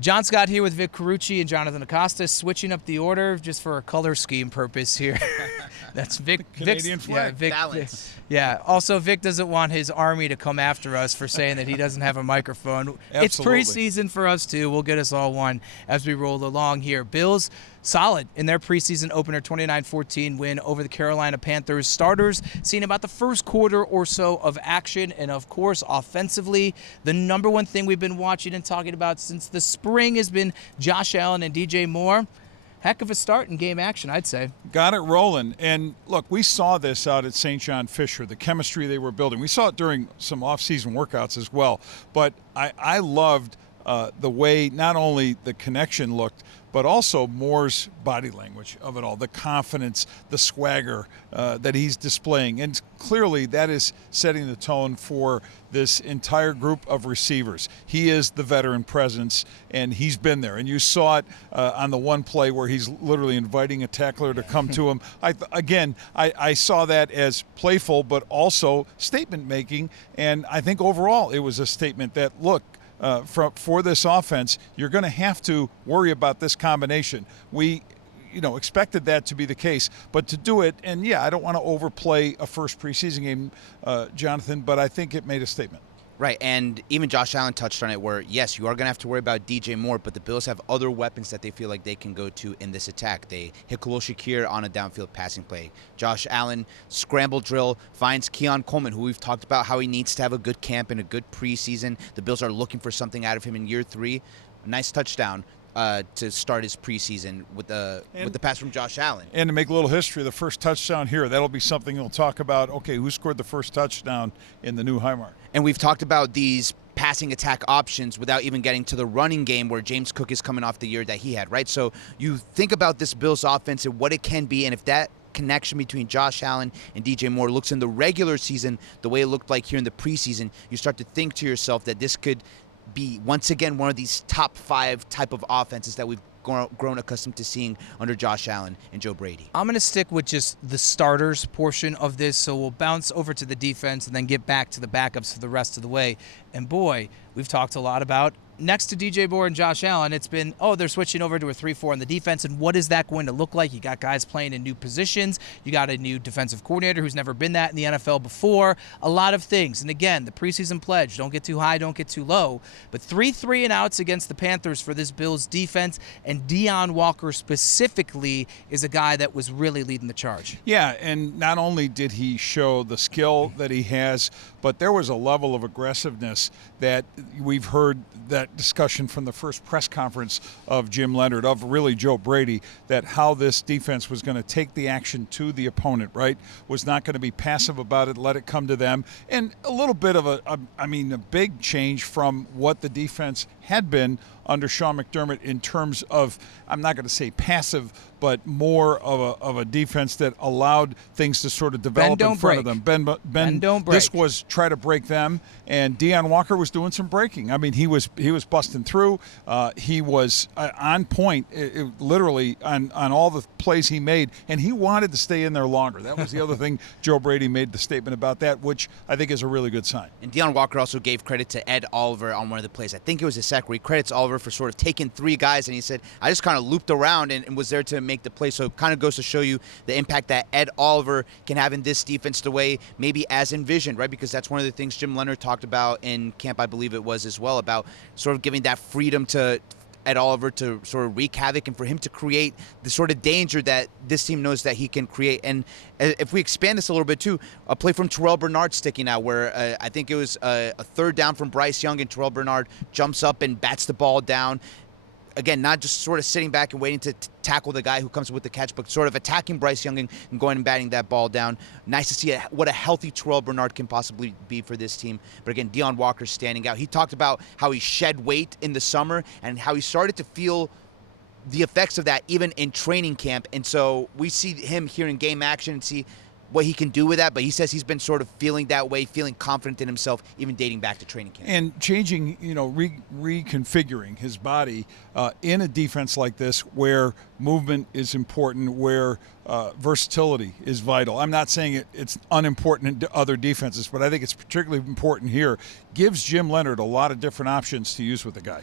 John Scott here with Vic Carucci and Jonathan Acosta, switching up the order just for a color scheme purpose here. That's Vic. Canadian flag. Yeah, Balance. Yeah. Also, Vic doesn't want his army to come after us for saying that he doesn't have a microphone. It's preseason for us too. We'll get us all one as we roll along here. Bills solid in their preseason opener, 29-14 win over the Carolina Panthers. Starters seeing about the first quarter or so of action, and of course, offensively, the number one thing we've been watching and talking about since the spring has been Josh Allen and DJ Moore. Heck of a start in game action, I'd say. Got it rolling. And look, we saw this out at St. John Fisher, the chemistry they were building. We saw it during some off-season workouts as well. But I loved the way not only the connection looked, but also Moore's body language of it all, the confidence, the swagger that he's displaying. And clearly that is setting the tone for this entire group of receivers. He is the veteran presence, and he's been there. And you saw it on the one play where he's literally inviting a tackler to come to him. I saw that as playful, but also statement-making. And I think overall it was a statement that, look, for this offense, you're going to have to worry about this combination. We, expected that to be the case, but to do it, and yeah, I don't want to overplay a first preseason game, Jonathan, but I think it made a statement. Right, and even Josh Allen touched on it where, yes, you are going to have to worry about DJ Moore, but the Bills have other weapons that they feel like they can go to in this attack. They hit Khalil Shakir on a downfield passing play. Josh Allen, scramble drill, finds Keon Coleman, who we've talked about how he needs to have a good camp and a good preseason. The Bills are looking for something out of him in year 3. Nice touchdown to start his preseason with the pass from Josh Allen. And to make a little history, the first touchdown here, that'll be something we'll talk about. Okay, who scored the first touchdown in the new Highmark? And we've talked about these passing attack options without even getting to the running game where James Cook is coming off the year that he had, right? So you think about this Bills offense and what it can be, and if that connection between Josh Allen and DJ Moore looks in the regular season the way it looked like here in the preseason, you start to think to yourself that this could be, once again, one of these top 5 type of offenses that we've grown accustomed to seeing under Josh Allen and Joe Brady. I'm going to stick with just the starters portion of this, so we'll bounce over to the defense and then get back to the backups for the rest of the way. And boy, we've talked a lot about, next to DJ Moore and Josh Allen, it's been, they're switching over to a 3-4 on the defense, and what is that going to look like? You got guys playing in new positions. You got a new defensive coordinator who's never been that in the NFL before. A lot of things. And again, the preseason pledge, don't get too high, don't get too low. But 3 3-and-outs against the Panthers for this Bills defense, and Deon Walker specifically is a guy that was really leading the charge. Yeah, and not only did he show the skill that he has, but there was a level of aggressiveness that we've heard that discussion from the first press conference of Jim Leonhard, of really Joe Brady, that how this defense was going to take the action to the opponent, right? Was not going to be passive about it, let it come to them. And a little bit of a big change from what the defense had been under Sean McDermott in terms of, I'm not going to say passive, but more of a defense that allowed things to sort of develop in front of them. Bend don't break. This was try to break them, and Deon Walker was doing some breaking. I mean, he was busting through. He was on point, literally on all the plays he made, and he wanted to stay in there longer. That was the other thing Joe Brady made the statement about that, which I think is a really good sign. And Deon Walker also gave credit to Ed Oliver on one of the plays. I think it was his sack where he credits Oliver for sort of taking 3 guys, and he said, I just kind of looped around and was there to make the play. So it kind of goes to show you the impact that Ed Oliver can have in this defense the way maybe as envisioned, right? Because that's one of the things Jim Leonhard talked about in camp, I believe it was as well, about sort of giving that freedom to Ed Oliver to sort of wreak havoc and for him to create the sort of danger that this team knows that he can create. And if we expand this a little bit too, a play from Terrell Bernard sticking out where I think it was a 3rd down from Bryce Young, and Terrell Bernard jumps up and bats the ball down. Again, not just sort of sitting back and waiting to tackle the guy who comes with the catch, but sort of attacking Bryce Young and going and batting that ball down. Nice to see what a healthy Terrell Bernard can possibly be for this team. But again, Deon Walker standing out. He talked about how he shed weight in the summer and how he started to feel the effects of that even in training camp. And so we see him here in game action and see what he can do with that, but he says he's been sort of feeling that way, feeling confident in himself, even dating back to training camp. And changing, reconfiguring his body in a defense like this where movement is important, where versatility is vital. I'm not saying it's unimportant in other defenses, but I think it's particularly important here. Gives Jim Leonhard a lot of different options to use with the guy.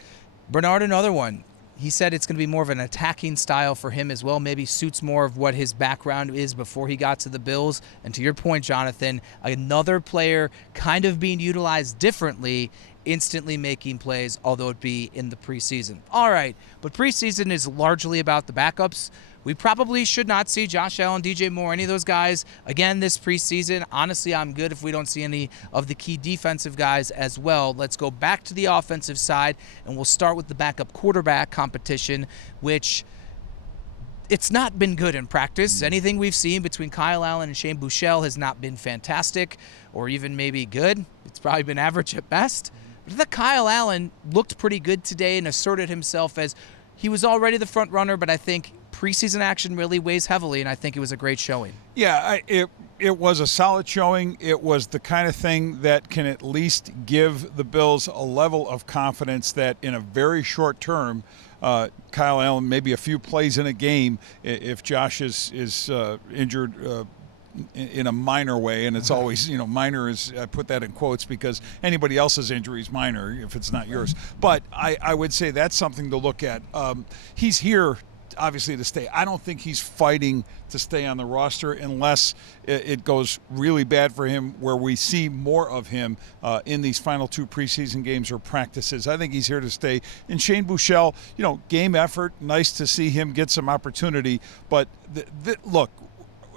Bernard, another one. He said it's going to be more of an attacking style for him as well. Maybe suits more of what his background is before he got to the Bills. And to your point, Jonathan, another player kind of being utilized differently, instantly making plays, although it be in the preseason. All right, but preseason is largely about the backups. We probably should not see Josh Allen, DJ Moore, any of those guys again this preseason. Honestly, I'm good if we don't see any of the key defensive guys as well. Let's go back to the offensive side, and we'll start with the backup quarterback competition, which it's not been good in practice. Anything we've seen between Kyle Allen and Shane Buechele has not been fantastic or even maybe good. It's probably been average at best. But I thought Kyle Allen looked pretty good today and asserted himself as he was already the front runner, but I think preseason action really weighs heavily, and I think it was a great showing. Yeah, it was a solid showing. It was the kind of thing that can at least give the Bills a level of confidence that in a very short term, Kyle Allen, maybe a few plays in a game, if Josh is injured in a minor way, and it's always, minor is, I put that in quotes because anybody else's injury is minor if it's not yours. But I would say that's something to look at. He's here obviously to stay. I don't think he's fighting to stay on the roster unless it goes really bad for him where we see more of him in these final 2 preseason games or practices. I think he's here to stay. And Shane Buechele, game effort, nice to see him get some opportunity. But look,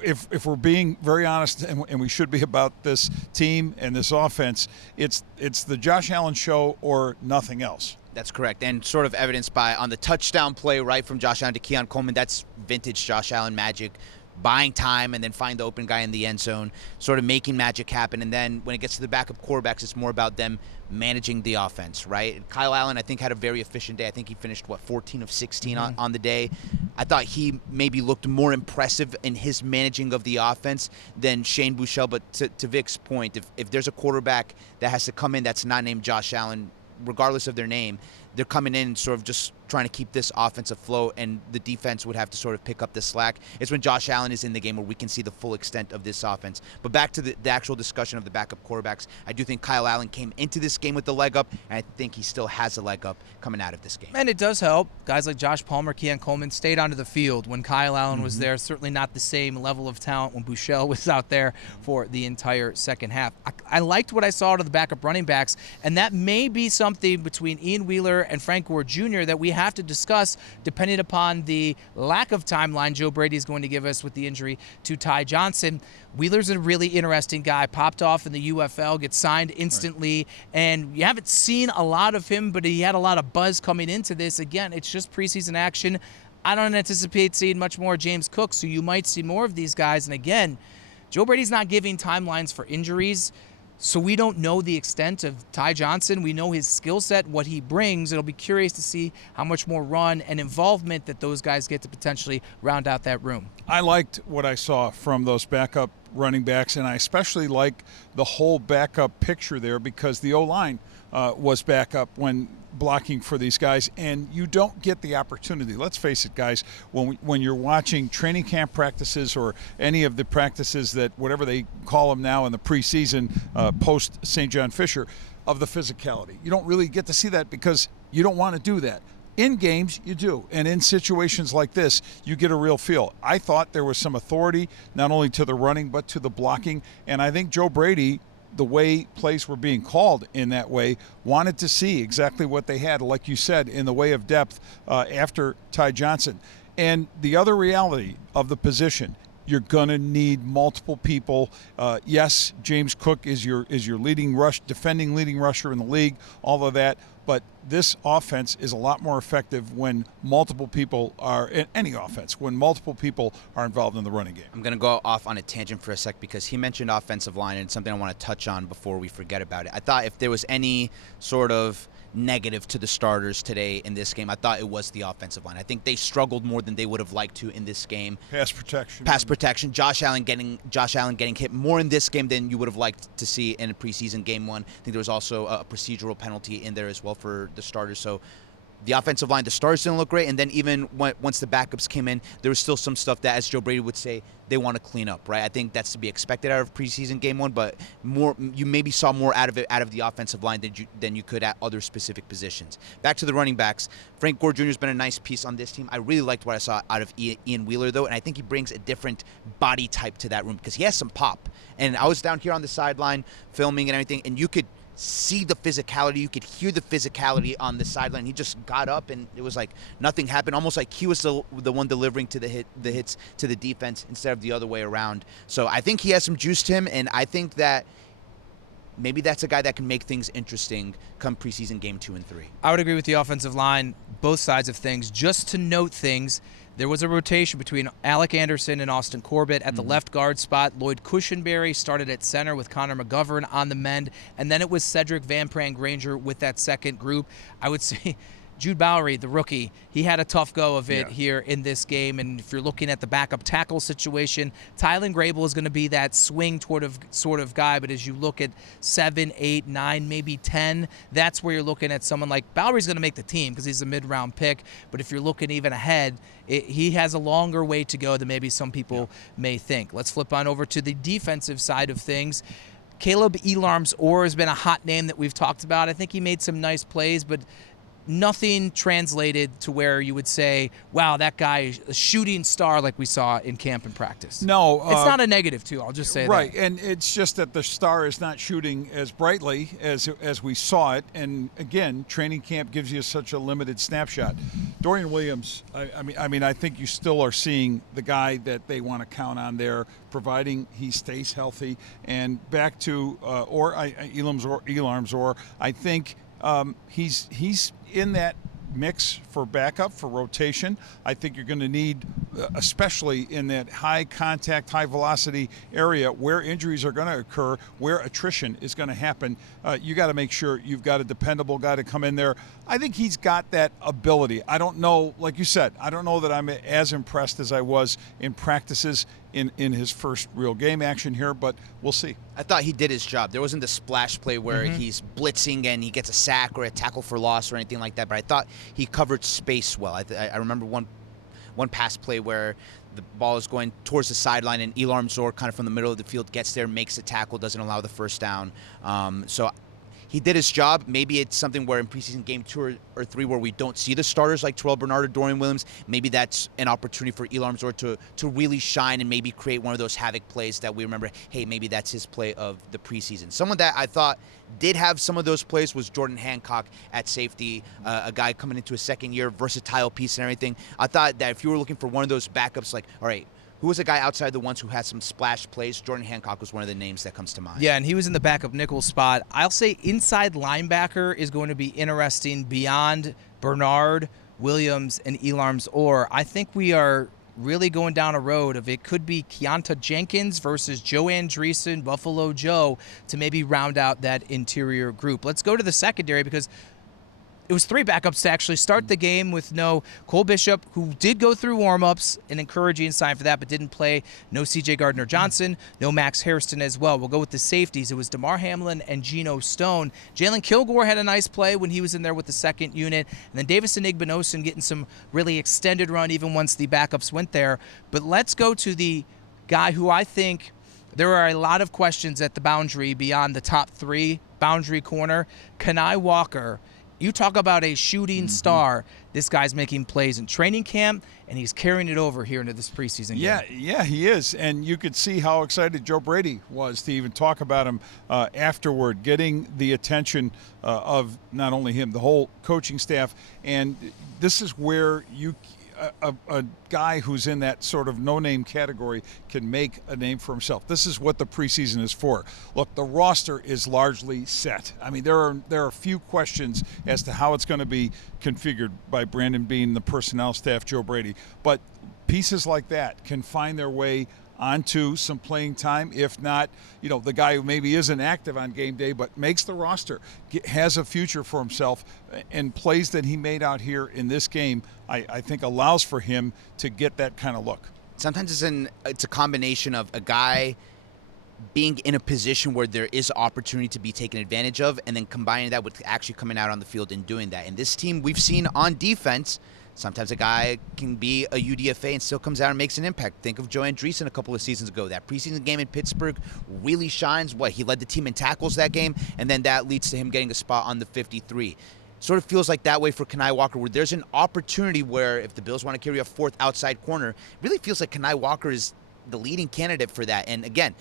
if we're being very honest, and we should be about this team and this offense, it's the Josh Allen show or nothing else. That's correct, and sort of evidenced by on the touchdown play right from Josh Allen to Keon Coleman. That's vintage Josh Allen magic, buying time and then find the open guy in the end zone, sort of making magic happen. And then when it gets to the backup quarterbacks, it's more about them managing the offense, right? Kyle Allen, I think, had a very efficient day. I think he finished, 14 of 16 on the day. I thought he maybe looked more impressive in his managing of the offense than Shane Buechele. But to Vic's point, if there's a quarterback that has to come in that's not named Josh Allen, regardless of their name, they're coming in sort of just trying to keep this offense afloat, and the defense would have to sort of pick up the slack. It's when Josh Allen is in the game where we can see the full extent of this offense. But back to the actual discussion of the backup quarterbacks, I do think Kyle Allen came into this game with the leg up, and I think he still has a leg up coming out of this game. And it does help. Guys like Josh Palmer, Keon Coleman stayed onto the field when Kyle Allen was there. Certainly not the same level of talent when Buechele was out there for the entire second half. I liked what I saw to the backup running backs, and that may be something between Ian Wheeler and Frank Gore Jr. that we have to discuss depending upon the lack of timeline Joe Brady is going to give us with the injury to Ty Johnson. Wheeler's a really interesting guy. Popped off in the UFL, gets signed instantly, and you haven't seen a lot of him, but he had a lot of buzz coming into this. Again, it's just preseason action. I don't anticipate seeing much more James Cook, so you might see more of these guys. And again, Joe Brady's not giving timelines for injuries, so we don't know the extent of Ty Johnson. We know his skill set, what he brings. It'll be curious to see how much more run and involvement that those guys get to potentially round out that room. I liked what I saw from those backup running backs, and I especially like the whole backup picture there because the O-line was backup when blocking for these guys, and you don't get the opportunity. Let's face it, guys, when you're watching training camp practices or any of the practices that whatever they call them now in the preseason post St. John Fisher of the physicality, you don't really get to see that because you don't want to do that. In games, you do. And in situations like this, you get a real feel. I thought there was some authority, not only to the running, but to the blocking. And I think Joe Brady, the way plays were being called in that way, wanted to see exactly what they had, like you said, in the way of depth after Ty Johnson. And the other reality of the position, you're going to need multiple people. Yes, James Cook is your defending leading rusher in the league, all of that. But this offense is a lot more effective when multiple people are in any offense, when multiple people are involved in the running game. I'm going to go off on a tangent for a sec because he mentioned offensive line, and it's something I want to touch on before we forget about it. I thought if there was any sort of negative to the starters today in this game, I thought it was the offensive line. I think they struggled more than they would have liked to in this game. Pass protection. Josh Allen getting hit more in this game than you would have liked to see in a preseason game one. I think there was also a procedural penalty in there as well for the starters. So the offensive line, the stars didn't look great, and then even once the backups came in, there was still some stuff that, as Joe Brady would say, they want to clean up, right? I think that's to be expected out of preseason game one, but you maybe saw more out of it out of the offensive line than you could at other specific positions. Back to the running backs, Frank Gore Jr. has been a nice piece on this team. I really liked what I saw out of Ian Wheeler, though, and I think he brings a different body type to that room because he has some pop. And I was down here on the sideline filming and everything, and you could see the physicality, you could hear the physicality on the sideline. He just got up and it was like nothing happened, almost like he was the one delivering to the hits to the defense instead of the other way around. So I think he has some juice to him, and I think that maybe that's a guy that can make things interesting come preseason game 2 and 3. I would agree with the offensive line, both sides of things. Just to note things, there was a rotation between Alec Anderson and Austin Corbett at the left guard spot. Lloyd Cushenberry started at center with Connor McGovern on the mend. And then it was Cedric Van Pran Granger with that second group. I would say Jude Bowery, the rookie, he had a tough go of it here in this game. And if you're looking at the backup tackle situation, Tylen Grable is going to be that swing sort of guy. But as you look at 7, 8, 9, maybe 10, that's where you're looking at someone like Bowery's going to make the team because he's a mid-round pick. But if you're looking even ahead, he has a longer way to go than maybe some people may think. Let's flip on over to the defensive side of things. Caleb Elarms-Orr has been a hot name that we've talked about. I think he made some nice plays, but nothing translated to where you would say, wow, that guy is a shooting star like we saw in camp and practice. No. It's not a negative, too. I'll just say that. Right, and it's just that the star is not shooting as brightly as we saw it. And, again, training camp gives you such a limited snapshot. Dorian Williams, I mean, I think you still are seeing the guy that they want to count on there, providing he stays healthy. And back to Elarms-Orr, I think he's in that mix for backup, for rotation. I think you're going to need, especially in that high contact, high velocity area where injuries are going to occur, where attrition is going to happen. You got to make sure you've got a dependable guy to come in there. I think he's got that ability. I don't know, like you said, I don't know that I'm as impressed as I was in practices in his first real game action here, but we'll see. I thought he did his job. There wasn't the splash play where he's blitzing and he gets a sack or a tackle for loss or anything like that, but I thought he covered space well. I remember one pass play where the ball is going towards the sideline and Elarms-Orr kind of from the middle of the field gets there, makes the tackle, doesn't allow the first down. So he did his job. Maybe it's something where in preseason game 2 or 3 where we don't see the starters like Terrell Bernard or Dorian Williams, maybe that's an opportunity for Elarms-Orr to really shine and maybe create one of those havoc plays that we remember, hey, maybe that's his play of the preseason. Someone that I thought did have some of those plays was Jordan Hancock at safety, a guy coming into a second year, versatile piece and everything. I thought that if you were looking for one of those backups, like, all right, who was a guy outside the ones who had some splash plays? Jordan Hancock was one of the names that comes to mind. Yeah, and he was in the backup nickel spot. I'll say inside linebacker is going to be interesting beyond Bernard, Williams, and Elarms-Orr. I think we are really going down a road of it could be Keonta Jenkins versus Joe Andreessen, Buffalo Joe, to maybe round out that interior group. Let's go to the secondary because it was 3 backups to actually start the game with no Cole Bishop, who did go through warm-ups, an encouraging sign for that, but didn't play. No C.J. Gardner-Johnson, no Max Hairston as well. We'll go with the safeties. It was DeMar Hamlin and Geno Stone. Jalen Kilgore had a nice play when he was in there with the second unit. And then Davison Igbinosun getting some really extended run even once the backups went there. But let's go to the guy who I think there are a lot of questions at the boundary beyond the top 3 boundary corner, Kenai Walker. You talk about a shooting star. This guy's making plays in training camp, and he's carrying it over here into this preseason game. Yeah, he is. And you could see how excited Joe Brady was to even talk about him afterward, getting the attention of not only him, the whole coaching staff. And this is where a guy who's in that sort of no-name category can make a name for himself. This is what the preseason is for. Look, the roster is largely set. I mean, there are a few questions as to how it's going to be configured by Brandon Beane, the personnel staff, Joe Brady. But pieces like that can find their way onto some playing time. If not, the guy who maybe isn't active on game day but makes the roster, has a future for himself, and plays that he made out here in this game, I think allows for him to get that kind of look. Sometimes it's a combination of a guy being in a position where there is opportunity to be taken advantage of, and then combining that with actually coming out on the field and doing that. And this team, we've seen on defense, sometimes a guy can be a UDFA and still comes out and makes an impact. Think of Joe Andreessen a couple of seasons ago. That preseason game in Pittsburgh really shines. He led the team in tackles that game, and then that leads to him getting a spot on the 53. Sort of feels like that way for Kenai Walker, where there's an opportunity where if the Bills want to carry a fourth outside corner, it really feels like Kenai Walker is the leading candidate for that. And again,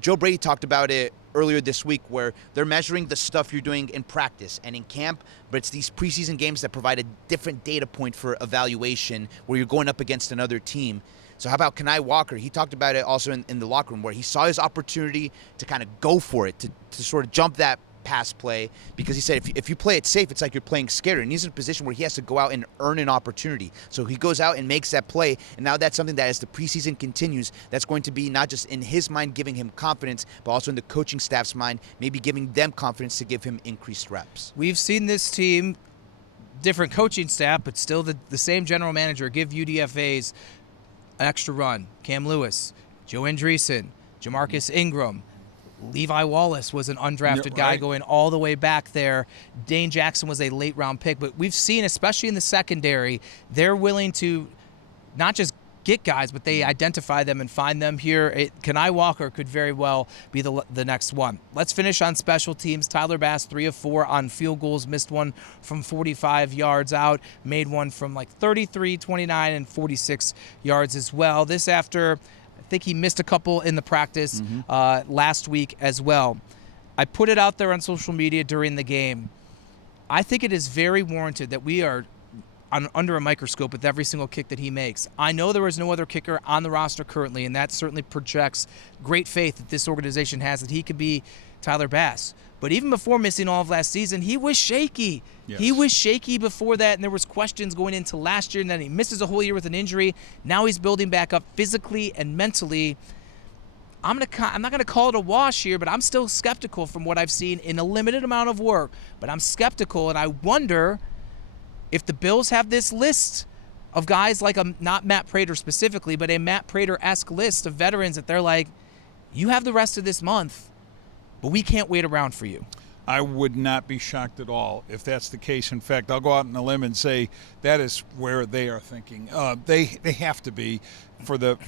Joe Brady talked about it earlier this week, where they're measuring the stuff you're doing in practice and in camp, but it's these preseason games that provide a different data point for evaluation where you're going up against another team. So how about Kenai Walker? He talked about it also in the locker room, where he saw his opportunity to kind of go for it, to sort of jump that pass play, because he said if you play it safe, it's like you're playing scared, and he's in a position where he has to go out and earn an opportunity. So he goes out and makes that play, and now that's something that as the preseason continues, that's going to be not just in his mind giving him confidence, but also in the coaching staff's mind, maybe giving them confidence to give him increased reps. We've seen this team, different coaching staff, but still the same general manager, give UDFAs an extra run. Cam Lewis, Joe Andreessen, Jamarcus Ingram, Levi Wallace was an undrafted guy going all the way back there. Dane Jackson was a late-round pick. But we've seen, especially in the secondary, they're willing to not just get guys, but they identify them and find them here. Kenai Walker could very well be the next one. Let's finish on special teams. Tyler Bass, 3 of 4 on field goals, missed one from 45 yards out, made one from like 33, 29, and 46 yards as well. This after, I think he missed a couple in the practice last week as well. I put it out there on social media during the game. I think it is very warranted that we are under a microscope with every single kick that he makes. I know there is no other kicker on the roster currently, and that certainly projects great faith that this organization has that he could be Tyler Bass. But even before missing all of last season, he was shaky. Yes. He was shaky before that, and there was questions going into last year, and then he misses a whole year with an injury. Now he's building back up physically and mentally. I'm not going to call it a wash here, but I'm still skeptical from what I've seen in a limited amount of work. But I'm skeptical, and I wonder if the Bills have this list of guys like not Matt Prater specifically, but a Matt Prater-esque list of veterans that they're like, you have the rest of this month, but we can't wait around for you. I would not be shocked at all if that's the case. In fact, I'll go out on a limb and say that is where they are thinking. They have to be for the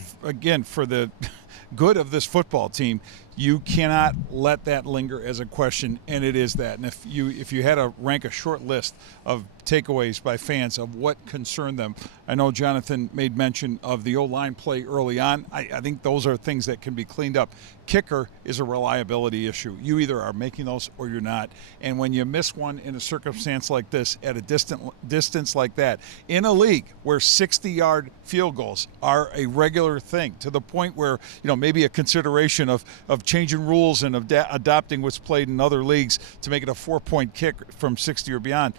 good of this football team. You cannot let that linger as a question, and it is that. And if you had to rank a short list of takeaways by fans of what concerned them, I know Jonathan made mention of the O-line play early on. I think those are things that can be cleaned up. Kicker is a reliability issue. You either are making those or you're not. And when you miss one in a circumstance like this, at a distance like that, in a league where 60-yard field goals are a regular thing, to the point where maybe a consideration of changing rules and adopting what's played in other leagues to make it a 4-point kick from 60 or beyond,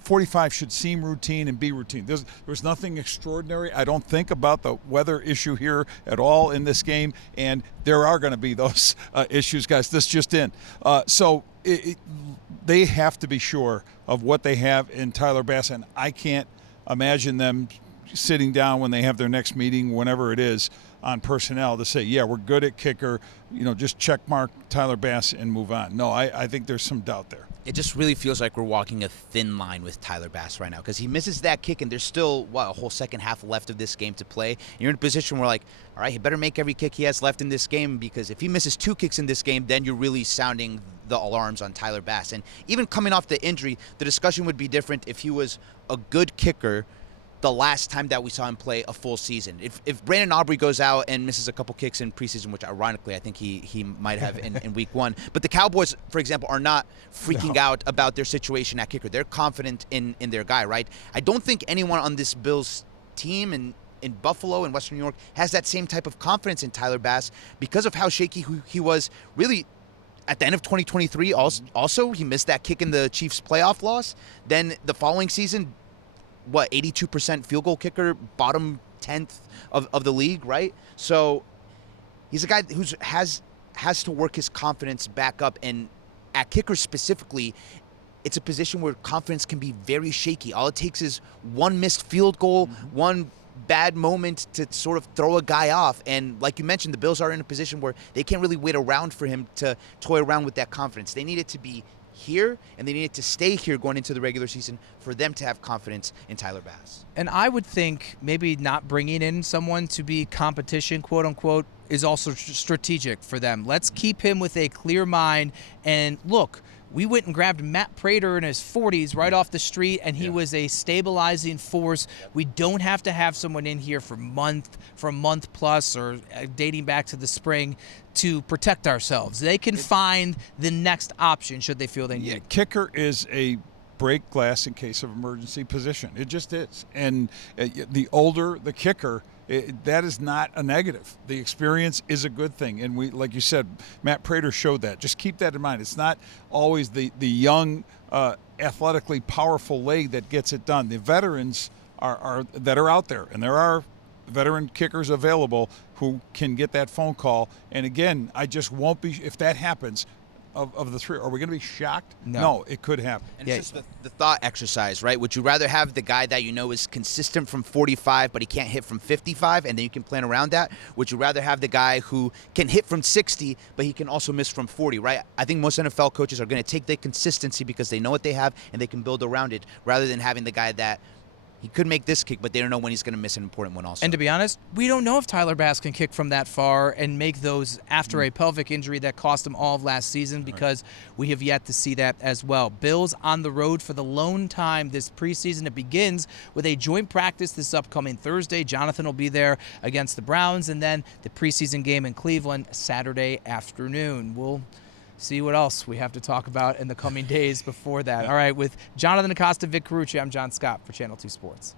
45 should seem routine and be routine. There's nothing extraordinary, I don't think, about the weather issue here at all in this game, and there are going to be those issues, guys. This just in. They have to be sure of what they have in Tyler Bass, and I can't imagine them sitting down when they have their next meeting, whenever it is, on personnel to say, yeah, we're good at kicker, just check mark Tyler Bass and move on. No, I think there's some doubt there. It just really feels like we're walking a thin line with Tyler Bass right now, because he misses that kick, and there's still, a whole second half left of this game to play. And you're in a position where, all right, he better make every kick he has left in this game, because if he misses 2 kicks in this game, then you're really sounding the alarms on Tyler Bass. And even coming off the injury, the discussion would be different if he was a good kicker the last time that we saw him play a full season. If Brandon Aubrey goes out and misses a couple kicks in preseason, which ironically I think he might have in week 1, but the Cowboys, for example, are not freaking out about their situation at kicker. They're confident in their guy, right? I don't think anyone on this Bills team in Buffalo and Western New York has that same type of confidence in Tyler Bass because of how shaky he was really at the end of 2023. Also, he missed that kick in the Chiefs playoff loss. Then the following season, 82% field goal kicker, bottom 10th of the league, right? So he's a guy who has to work his confidence back up. And at kicker specifically, it's a position where confidence can be very shaky. All it takes is one missed field goal, one bad moment to sort of throw a guy off. And like you mentioned, the Bills are in a position where they can't really wait around for him to toy around with that confidence. They need it to be here, and they needed to stay here going into the regular season for them to have confidence in Tyler Bass. And I would think maybe not bringing in someone to be competition, quote unquote, is also strategic for them. Let's keep him with a clear mind. And look, we went and grabbed Matt Prater in his 40s right off the street, and he was a stabilizing force. We don't have to have someone in here for a month plus or dating back to the spring to protect ourselves. They can find the next option should they feel they need it. Kicker is a break glass in case of emergency position. It just is. And the older the kicker, that is not a negative. The experience is a good thing. And we, like you said, Matt Prater showed that. Just keep that in mind. It's not always the young, athletically powerful leg that gets it done. The veterans that are out there, and there are veteran kickers available who can get that phone call. And again, I just won't be, if that happens, of the three, are we going to be shocked? No, it could happen. And it's just the thought exercise, right? Would you rather have the guy that you know is consistent from 45, but he can't hit from 55, and then you can plan around that? Would you rather have the guy who can hit from 60, but he can also miss from 40, right? I think most NFL coaches are going to take the consistency because they know what they have and they can build around it, rather than having the guy that he could make this kick, but they don't know when he's going to miss an important one also. And to be honest, we don't know if Tyler Bass can kick from that far and make those after a pelvic injury that cost him all of last season, because we have yet to see that as well. Bills on the road for the lone time this preseason. It begins with a joint practice this upcoming Thursday. Jonathan will be there against the Browns, and then the preseason game in Cleveland Saturday afternoon. We'll see what else we have to talk about in the coming days before that. All right, with Jonathan Acosta, Vic Carucci, I'm John Scott for Channel 2 Sports.